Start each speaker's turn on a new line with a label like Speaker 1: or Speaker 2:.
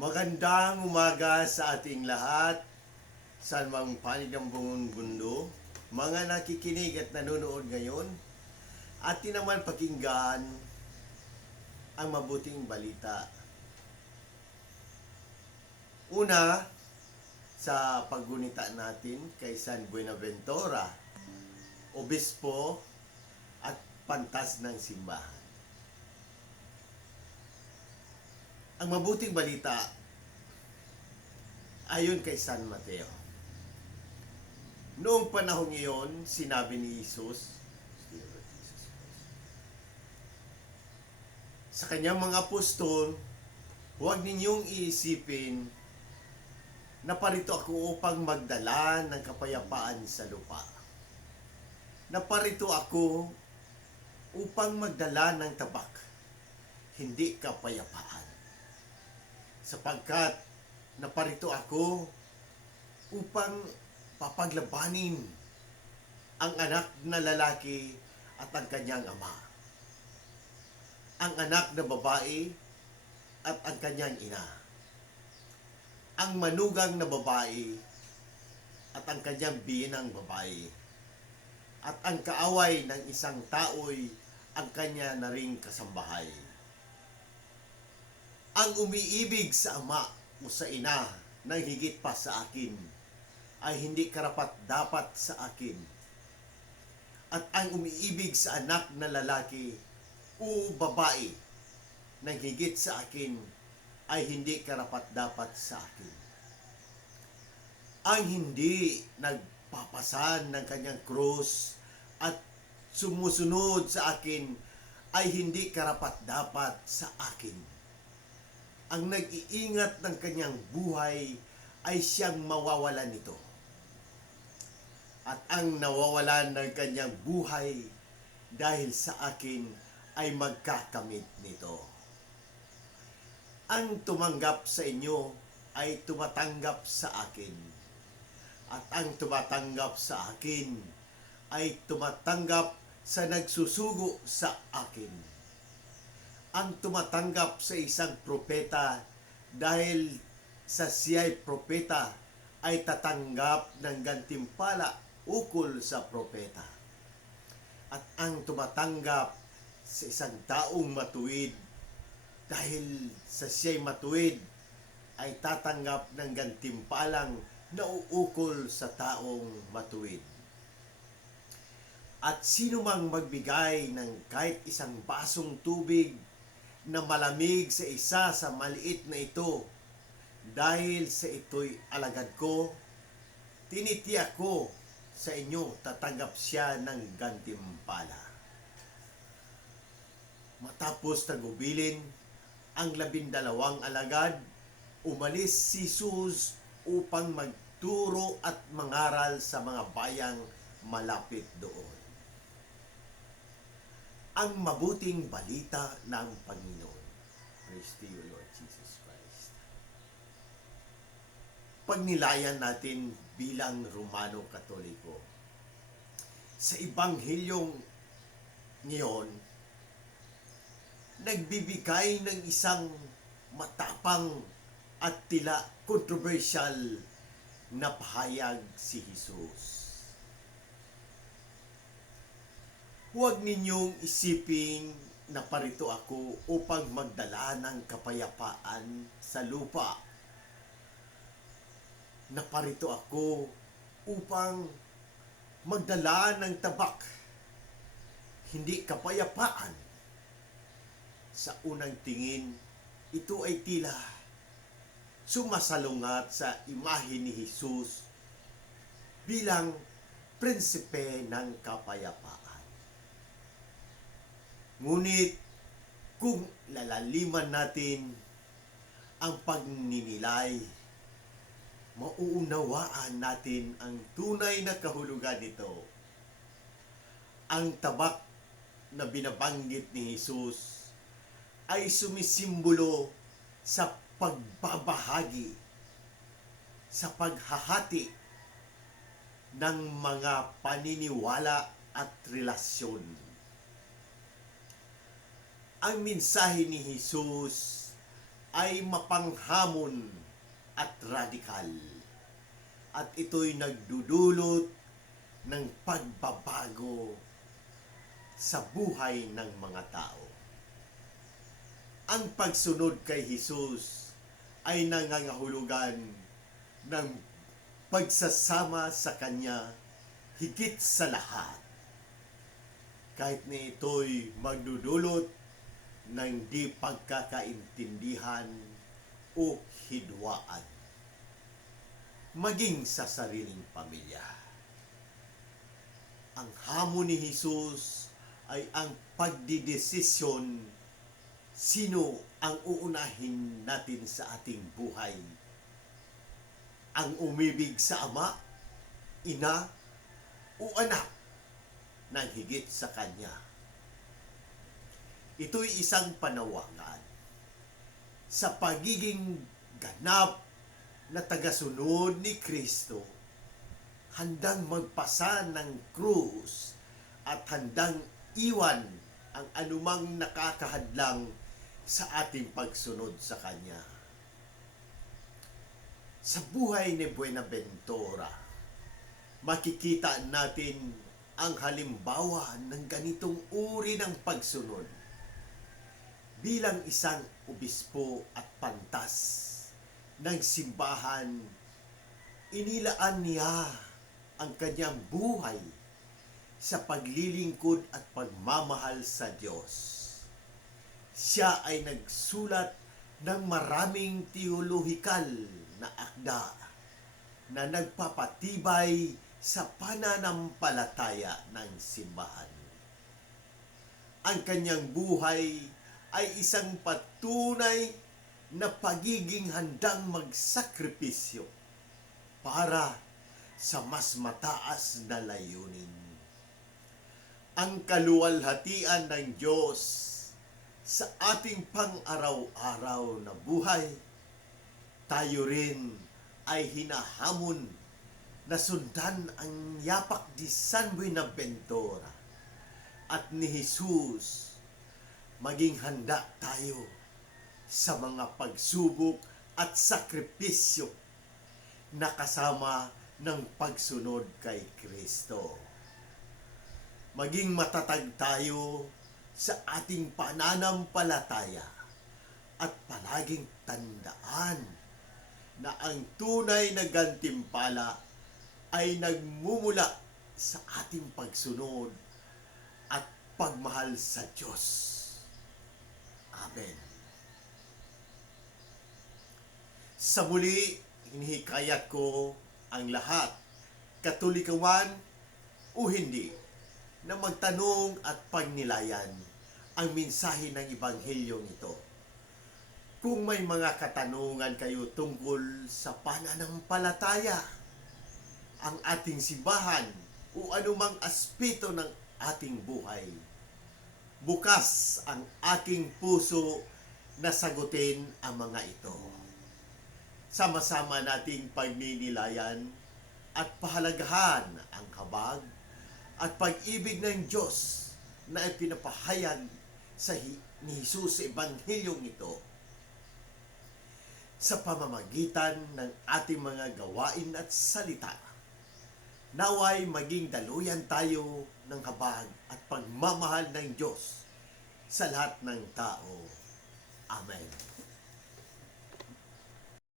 Speaker 1: Magandang umaga sa ating lahat, saan mang panig ng buong mundo, mga nakikinig at nanonood ngayon, atin naman pakinggan ang mabuting balita. Una, sa paggunita natin kay San Buenaventura, obispo at pantas ng simbahan. Ang mabuting balita ayon kay San Mateo. Noong panahon iyon, sinabi ni Jesus, sa kanyang mga apostol, huwag ninyong iisipin na parito ako upang magdala ng kapayapaan sa lupa. Naparito ako upang magdala ng tabak, hindi kapayapaan sapagkat naparito ako upang papaglabanin ang anak na lalaki at ang kanyang ama. Ang anak na babae at ang kanyang ina. Ang manugang na babae at ang kanyang biyenang babae. At ang kaaway ng isang tao'y ang kanya na ring kasambahay ang umiibig sa ama o sa ina ng higit pa sa akin ay hindi karapat dapat sa akin. At ang umiibig sa anak na lalaki o babae ng higit sa akin ay hindi karapat dapat sa akin. Ang hindi nagpapasan ng kanyang krus at sumusunod sa akin ay hindi karapat dapat sa akin ang nag-iingat ng kanyang buhay ay siyang mawawalan nito. At ang nawawalan ng kanyang buhay dahil sa akin ay magkakamit nito. Ang tumanggap sa inyo ay tumatanggap sa akin. At ang tumatanggap sa akin ay tumatanggap sa nagsusugo sa akin ang tumatanggap sa isang propeta dahil sa siya'y propeta ay tatanggap ng gantimpala ukol sa propeta. At ang tumatanggap sa isang taong matuwid dahil sa siya'y matuwid ay tatanggap ng gantimpalang nauukol sa taong matuwid. At sino mang magbigay ng kahit isang basong tubig na malamig sa isa sa maliit na ito dahil sa ito'y alagad ko, tinitiyak ko sa inyo tatanggap siya ng gantimpala. Matapos tagubilin ang labindalawang alagad, umalis si Jesus upang magturo at mangaral sa mga bayang malapit doon ang mabuting balita ng Panginoon. Praise to you, Lord Jesus Christ. Pagnilayan natin bilang Romano Katoliko, sa Ebanghilyong ngayon, nagbibigay ng isang matapang at tila controversial na pahayag si Jesus. Huwag ninyong isiping na parito ako upang magdala ng kapayapaan sa lupa. Naparito ako upang magdala ng tabak, hindi kapayapaan. Sa unang tingin, ito ay tila sumasalungat sa imahe ni Jesus bilang prinsipe ng kapayapaan. Ngunit kung lalaliman natin ang pagninilay, mauunawaan natin ang tunay na kahulugan nito. Ang tabak na binabanggit ni Jesus ay sumisimbolo sa pagbabahagi, sa paghahati ng mga paniniwala at relasyon ang mensahe ni Jesus ay mapanghamon at radikal. At ito'y nagdudulot ng pagbabago sa buhay ng mga tao. Ang pagsunod kay Jesus ay nangangahulugan ng pagsasama sa Kanya higit sa lahat. Kahit na ito'y magdudulot ng di pagkakaintindihan o hidwaan. Maging sa sariling pamilya. Ang hamon ni Jesus ay ang pagdidesisyon sino ang uunahin natin sa ating buhay. Ang umibig sa ama, ina, o anak ng higit sa kanya. Ito'y isang panawagan sa pagiging ganap na tagasunod ni Kristo, handang magpasa ng krus at handang iwan ang anumang nakakahadlang sa ating pagsunod sa Kanya. Sa buhay ni Buenaventura, makikita natin ang halimbawa ng ganitong uri ng pagsunod. Bilang isang obispo at pantas ng simbahan, inilaan niya ang kanyang buhay sa paglilingkod at pagmamahal sa Diyos. Siya ay nagsulat ng maraming teolohikal na akda na nagpapatibay sa pananampalataya ng simbahan. Ang kanyang buhay ay isang patunay na pagiging handang magsakripisyo para sa mas mataas na layunin. Ang kaluwalhatian ng Diyos sa ating pang-araw-araw na buhay, tayo rin ay hinahamon na sundan ang yapak di San Buenaventura at ni Jesus maging handa tayo sa mga pagsubok at sakripisyo na kasama ng pagsunod kay Kristo. Maging matatag tayo sa ating pananampalataya at palaging tandaan na ang tunay na gantimpala ay nagmumula sa ating pagsunod at pagmahal sa Diyos. Amen. Sa muli, hinihikayat ko ang lahat, katulikawan o hindi, na magtanong at pagnilayan ang mensahe ng Ebanghelyo nito. Kung may mga katanungan kayo tungkol sa pananampalataya, ang ating simbahan o anumang aspeto ng ating buhay, bukas ang aking puso na sagutin ang mga ito. Sama-sama nating pagninilayan at pahalagahan ang habag at pag-ibig ng Diyos na ipinapahayag sa ni Jesus sa Ebanghilyong ito sa pamamagitan ng ating mga gawain at salita. Naway maging daluyan tayo ng habag at pagmamahal ng Diyos sa lahat ng tao. Amen.